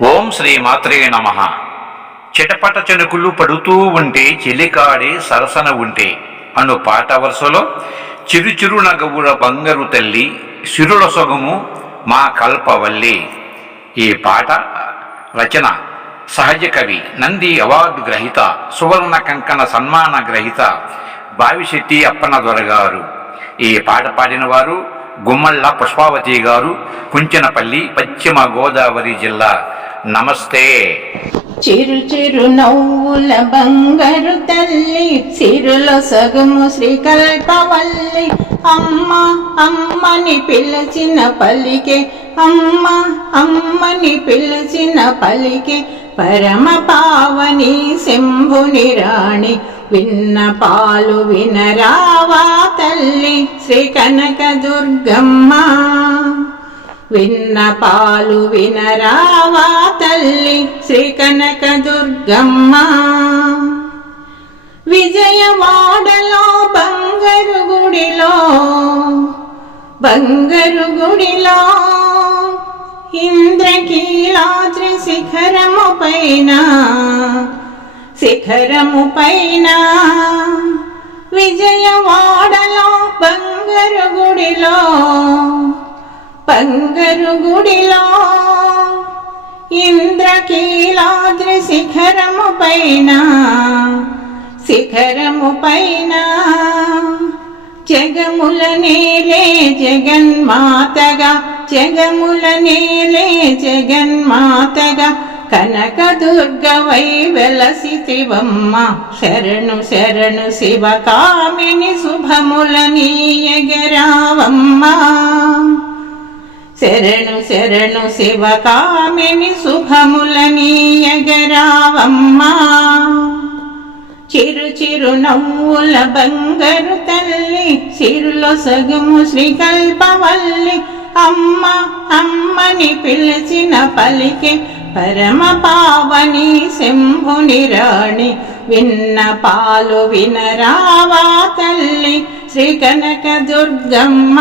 ఓం శ్రీ మాత్రే నమః. చిటపట చెనుకులు పడుతూ ఉంటే చెలికాడే సరసన ఉంటే అను పాట వరుసలో చిరుచిరు నగవుల బంగారు తల్లి సిరుల సొగము మా కల్పవల్లి. ఈ పాట రచన సహజ కవి, నంది అవార్డు గ్రహీత, సువర్ణ కంకణ సన్మాన గ్రహీత బావిశెట్టి అప్పన్న దొర గారు. ఈ పాట పాడిన వారు గుమ్మళ్ళ పుష్పావతి గారు, కుంచెనపల్లి, పశ్చిమ గోదావరి జిల్లా. నమస్తే. చిరు చిరు నవ్వుల బంగారు తల్లి, సిరులో సగము శ్రీకల్పవల్లి. అమ్మ అమ్మని పిలిచిన పలికే, అమ్మ అమ్మని పిలిచిన పలికే, పరమ పావని శంభుని రాణి. విన్న పాలు వినరావా తల్లి శ్రీ కనక దుర్గమ్మ. విన్న పాలు వినరావా తల్లి శ్రీ కనక దుర్గమ్మ. విజయవాడలో బంగారు గుడిలో, బంగారు గుడిలో ఇంద్రకీలాద్రి శిఖరము పైన, శిఖరము పైన విజయవాడలో బంగారు గుడిలో, బంగారు గుడిలో ఇంద్రకీలాద్రి శిఖరము పైన, శిఖరము పైన జగముల నేలే జగన్మాతగా, జగముల నేలే జగన్మాతగా కనక దుర్గవై వెలసితివమ్మ. శరణు శరణు శివ కామిని శుభముల నీయగరావమ్మ. శరణు శరణు శివ కామిని శుభముల నీయగరావమ్మ. చిరు చిరు నవ్వుల బంగారు తల్లి, సిరులో సగము శ్రీకల్పవల్లి. అమ్మ అమ్మని పిలిచిన పలికే, పరమ పావని శంభుని రాణి. విన్న పాలు వినరావా తల్లి శ్రీ కనక దుర్గమ్మ.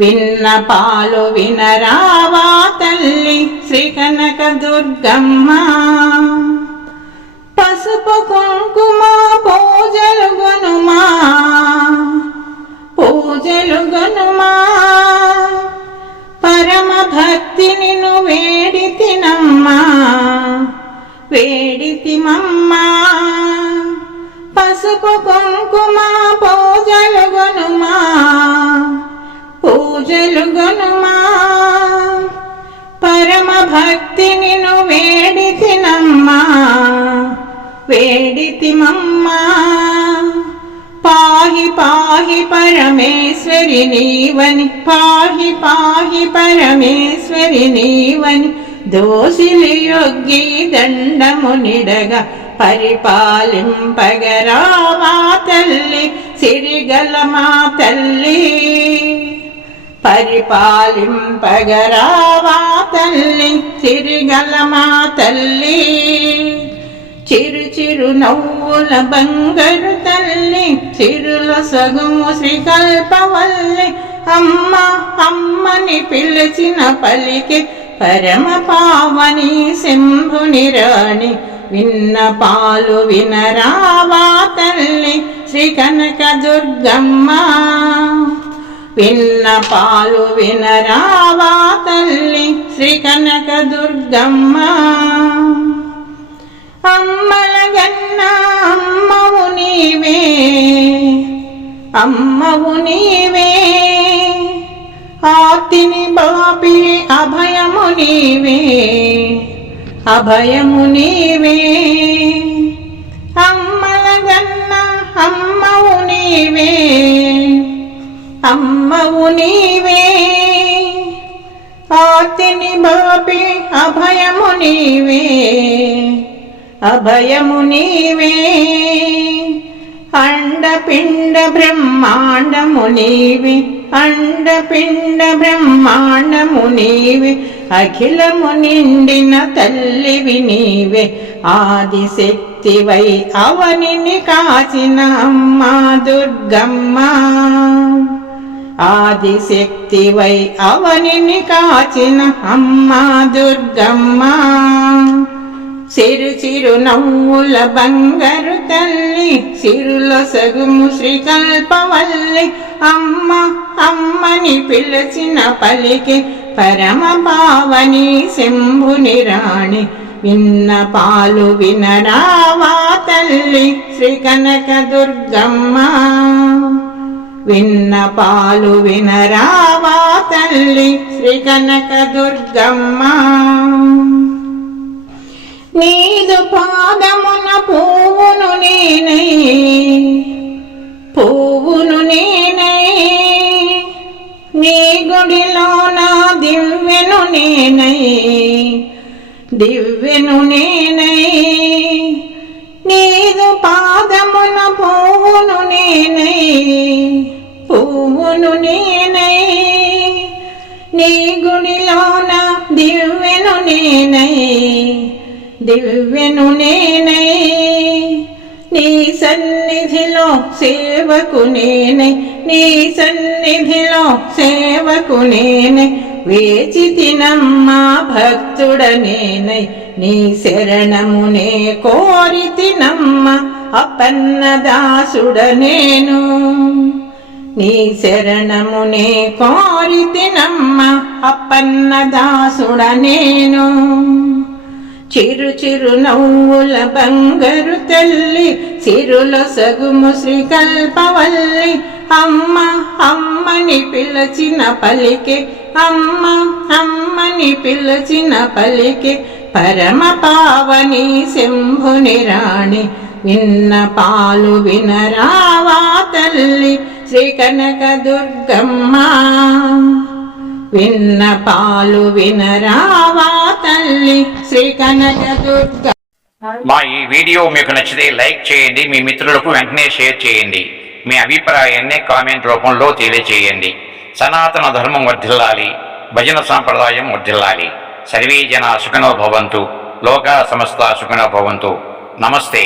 విన్న పాలు వినరావా తల్లి శ్రీ కనక దుర్గమ్మ. పసుపు కుంకుమ పూజలు గనుమా, పూజలు గనుమా, పరమ భక్తిని వేడితినమ్మా, వేడితిమమ్మా. పసుపు కుంకుమ పూజలు గనుమా, పూజలు గనుమా, పరమ భక్తిని వేడితినమ్మా, వేడితిమమ్మా. పాహి పాహి పరమేశ్వరి నీవని, పాహి పాహి పరమేశ్వరి నీవని దోషిలి యొగ్గి దండము నిడగా పరిపాలింపగరావా తల్లి సిరిగల మా తల్లి. పరిపాలింపగరావా తల్లి సిరిగల మా తల్లి. చిరు చిరు నవ్వుల బంగారు తల్లి, సిరులో సగము శ్రీకల్పవల్లి. అమ్మ అమ్మని పిలిచిన పలికే, పరమ పావని శంభుని రాణి. విన్న పాలు వినరావా తల్లి శ్రీ కనక దుర్గమ్మ. విన్న పాలు వినరావా తల్లి శ్రీ కనక దుర్గమ్మ. అమ్మల గన్న అమ్మవు నీవే, అమ్మవు నీవే, ఆర్తిని బాపి అభయము నీవే, అభయము నీవే. అమ్మల గన్న అమ్మవు నీవే, అమ్మవు నీవే, ఆర్తిని బాపి అభయము నీవే, అభయము నీవే. అండపిండ బ్రహ్మాండము నీవే, అండపిండ బ్రహ్మాండము నీవే, అఖిలము నిండిన తల్లివి నీవే. ఆదిశక్తివై అవనిని కాచిన అమ్మ దుర్గమ్మ. ఆదిశక్తివై అవనిని కాచిన అమ్మా దుర్గమ్మ, చిరు చిరు నవ్వుల బంగారు తల్లి, సిరులొసగుము శ్రీకల్పవల్లి. అమ్మ అమ్మని పిలిచిన పలికి పరమ పావని శంభుని రాణి, విన్నపాలు వినరావా తల్లి శ్రీ కనక దుర్గమ్మ, విన్నపాలు వినరావా తల్లి శ్రీ కనక దుర్గమ్మ. నీదు పాదమున పువ్వును నేనై, పువ్వును నేనై, నీ గుడిలో నా దివ్వెను నేనై, దివ్వెను నేనై, నీదు పాదమున పువ్వును నేనై, పువ్వును నేనై, నీ గుడిలోన దివ్వెను నేనై, దివ్వెను నేనై, నీ సన్నిధిలో సేవకు నేనై, నీ సన్నిధిలో సేవకు నేనై, వేచితినమ్మా భక్తుడనేనై, నీ శరణమునే కోరితినమ్మ అపన్నదాసుడనేను, నీ శరణమునే కోరితినమ్మ అపన్నదాసుడనేను. చిరు చిరు నవ్వుల బంగారు తల్లి, సిరులొసగుము శ్రీకల్పవల్లి. అమ్మ అమ్మని పిలిచిన పలికే, అమ్మ అమ్మని పిలిచిన పలికే పరమ పావని శంభుని రాణి, విన్నపాలు వినరావా తల్లి శ్రీ కనక దుర్గమ్మ, విన్నపాలు వినరావా తల్లి శ్రీ కనక దుర్గమ్మ. మా ఈ వీడియో మీకు నచ్చితే లైక్ చేయండి, మీ మిత్రులకు వెంటనే షేర్ చేయండి, మీ అభిప్రాయాన్ని కామెంట్ రూపంలో తెలియచేయండి. సనాతన ధర్మం వర్ధిల్లాలి, భజన సాంప్రదాయం వర్ధిల్లాలి. సర్వే జన సుఖినో భవంతు, లోకా సమస్త సుఖినో భవంతు. నమస్తే.